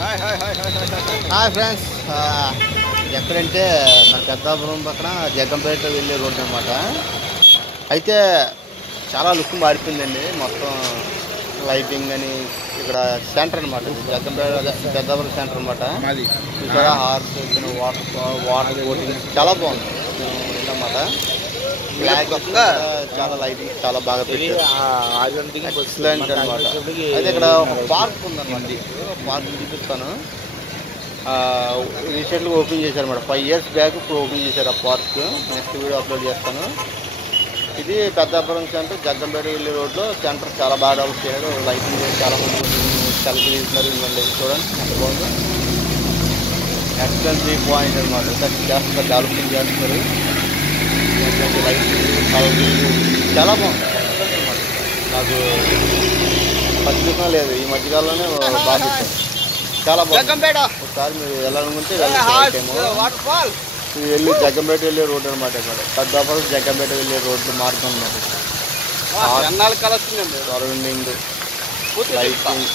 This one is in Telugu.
హాయ్ ఫ్రెండ్స్, ఎక్కడంటే మన పెద్దాపురం పక్కన జగ్గంపేట వెళ్ళే రోడ్డు అనమాట. అయితే చాలా లుక్ మారిపోయిందండి. మొత్తం లైటింగ్ అని ఇక్కడ సెంటర్ అనమాట. జగ్గంపేట పెద్దాపురం సెంటర్ అనమాట. ఇక్కడ హార్స్ వాటర్ బోటింగ్ చాలా బాగుంది అన్నమాట. బ్లాక్ చాలా లైటింగ్ చాలా బాగా పెట్టారు. ఎక్సలెంట్ అనమాట. అయితే ఇక్కడ ఒక పార్క్ ఉందన్నమాట. పార్క్ చూపిస్తాను. రీసెంట్గా ఓపెన్ చేశారు అన్నమాట. 5 years బ్యాక్ ఇప్పుడు ఓపెన్ చేశారు ఆ పార్క్. నెక్స్ట్ వీడియో అప్లోడ్ చేస్తాను. ఇది పెద్దాపురం సెంటర్ జగ్గంపేట వెళ్ళే రోడ్లో సెంటర్ చాలా బాగా డెవలప్ చేశారు. లైటింగ్ చాలా మంది సెల్ఫీ తీస్తున్నారు. మళ్ళీ చూడండి ఎంత బాగుందో. ఎక్సలెంట్ 3 పాయింట్ అనమాట. చేస్తారు, డెవలపింగ్ చేస్తున్నారు. లైటింగ్ చాలా బాగుంది. ఎక్సలెంట్ అనమాట. నాకు పచ్చిగా లేదు, ఈ మధ్యకాలంలోనే బాగా చాలా బాగుంది. ఒకసారి మీరు వెళ్ళాలనుకుంటే వెళ్ళి జగ్గంపేట వెళ్ళే రోడ్డు అనమాట. ఇక్కడ పెద్దాపురం జగ్గంపేట వెళ్ళే రోడ్డు మార్గం అనమాట. Surrounding lighting